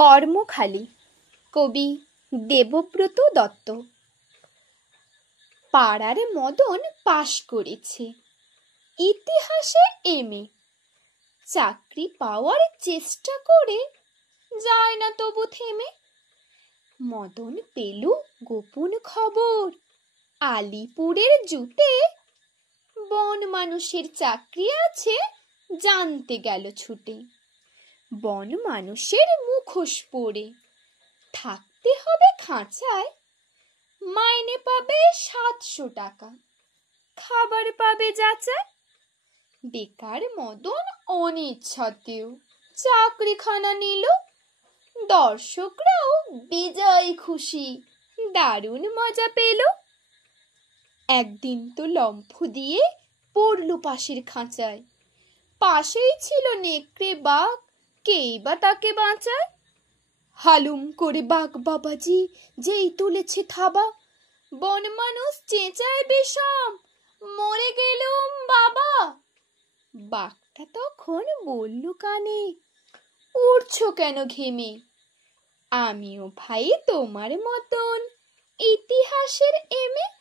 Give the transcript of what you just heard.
কর্মখালি, কবি দেবব্রত দত্ত। পাড়ার মদন পাশ করেছে, ইতিহাসে এমএ। চাকরি পাওয়ার চেষ্টা করে যায় না তবু থেমে। মদন পেল গোপন খবর, আলিপুরের জুটে বন মানুষের চাকরি আছে, জানতে গেল ছুটে। বন মানুষের মুখোশ পরে থাকতে হবে খাঁচায়, মাইনে পাবে 700 টাকা, খাবার পাবে যাচাই। বেকার মদন অনিচ্ছাতেও চাকরিখানা নিল, দর্শকরাও বিজয় খুশি, দারুণ মজা পেল। একদিন তো লম্ফ দিয়ে পড়ল পাশের খাঁচায়, পাশেই ছিল নেকড়ে বাঘ, কেই বা তাকে বাঁচায়। হালুম করে বাঘ বাবাজি যেই তুলেছে থাবা, বন মানুষ চেঁচায় বিষম, মরে গেলুম বাবা। বাঘটা তখন বলল কানে, উড়ছো কেন ঘেমে? আমিও ভাই তোমার মতন ইতিহাসের এমএ।